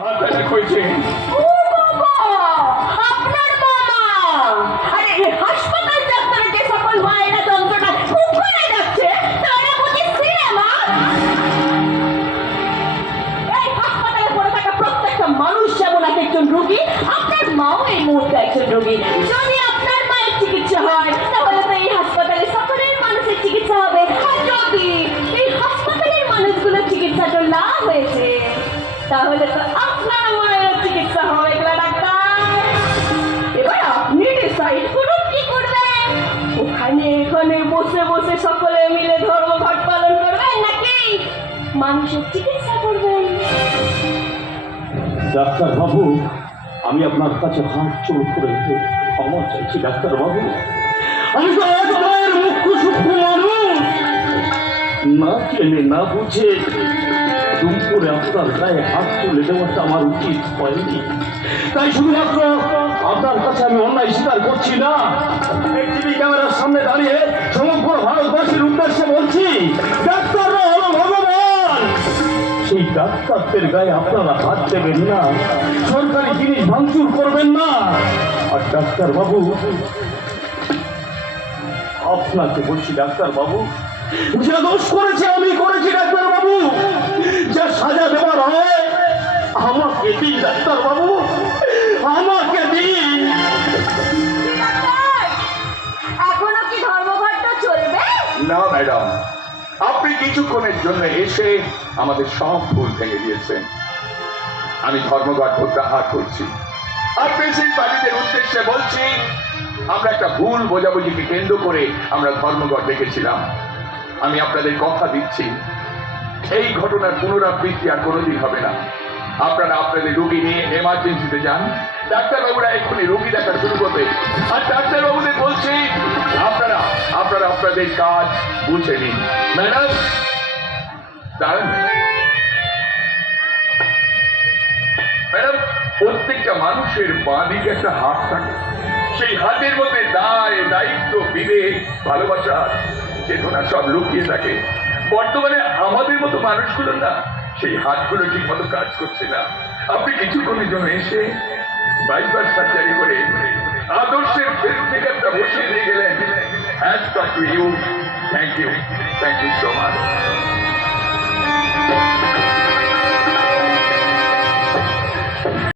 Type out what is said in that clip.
হাতটা কইছে ও বাবা, আপনার মামা! আরে এই হাসপাতাল চত্বরে যে সকল মায়েরা যন্ত্রণা খুব করে যাচ্ছে তারা বুঝি সিনেমা? এই হাসপাতালে পড়ে থাকা প্রত্যেকটা মানুষ যেমন এক একজন রোগী, আপনার মাও এই মুহূর্তে একজন রোগী। যদি আপনার মায়ের চিকিৎসা হয় তাহলে তো এই হাসপাতালে সকলের মানুষের চিকিৎসা হবে। আর যদি এই হাসপাতালের মানুষগুলোর চিকিৎসাটা না হয়েছে তাহলে তো আপনার মায়ের চিকিৎসা হবে না ডাক্তার। এবার আপনি ডিসাইড করুন কি করবেন। ওখানে এখানে বসে বসে সকলে মিলে ধর্মঘট পালন করবেন নাকি মানুষের চিকিৎসা করবেন? ডাক্তার বাবু, আমি আপনার কাছে হাত জোড় করে ক্ষমা চাইছি ডাক্তার বাবু। আমি তো একবার মুখ্য সূক্ষ্ম মানুষ, না চেনে না বুঝে দুপুরে আপনার গায়ে হাত তুলে দেওয়াটা আমার উচিত হয়নি। তাই শুধুমাত্র আপনার কাছে আমি অন্যায় স্বীকার করছি না, টিভি ক্যামেরার সামনে দাঁড়িয়ে সমগ্র ভারতবাসীর উদ্দেশ্যে বলছি, ডাক্তাররা হলো ভগবান। সেই ডাক্তারদের গায়ে আপনারা হাত দেবেন না, সরকারি জিনিস ভাঙচুর করবেন না। আর ডাক্তার বাবু, আপনাকে বলছি ডাক্তার বাবু, যে দোষ করেছে আমি করেছি ডাক্তার বাবু, যা সাজা দেওয়ার হয় আমাকে দিন ডাক্তার বাবু, আমাকে দিন। এখনো কি ধর্মঘটটা চলবে? না ম্যাডাম, আপনি কিছুক্ষণের জন্য এসে আমাদের সব ভুল ভেঙে দিয়েছেন। আমি ধর্মঘট প্রত্যাহার করছি। আর পেশেন্ট পার্টিদের উদ্দেশ্যে বলছি, আমরা একটা ভুল বোঝাবুঝিকে কেন্দ্র করে আমরা ধর্মঘট ডেকেছিলাম। আমি আপনাদের কথা দিচ্ছি, এই ঘটনার পুনরাবৃত্তি আর কোনোদিন হবে না। আপনারা আপনাদের রোগী নিয়ে এমার্জেন্সিতে যান, ডাক্তারবাবুরা এক্ষুনি রোগী দেখা শুরু করবে। আর ডাক্তারবাবুদের বলছি, আপনারা আপনারা আপনাদের কাজ বুঝে নিন। ম্যাডাম দাঁড়ান। ম্যাডাম, প্রত্যেকটা মানুষের বাঁ দিকে একটা হাত থাকে, সেই হাতের মধ্যে দায়, দায়িত্ব, বিবেক, ভালোবাসা, চেতনা সব লুকিয়ে থাকে। বর্তমানে আমাদের মতো মানুষগুলো না, সেই হাতগুলো ঠিক মতো কাজ করছে না। আপনি কিছুক্ষণের জন্য এসে বাইপাস সার্জারি করে আদর্শের ফেসমেকারটা বসিয়ে দিয়ে গেলেন। Hats off to you. Thank you so much.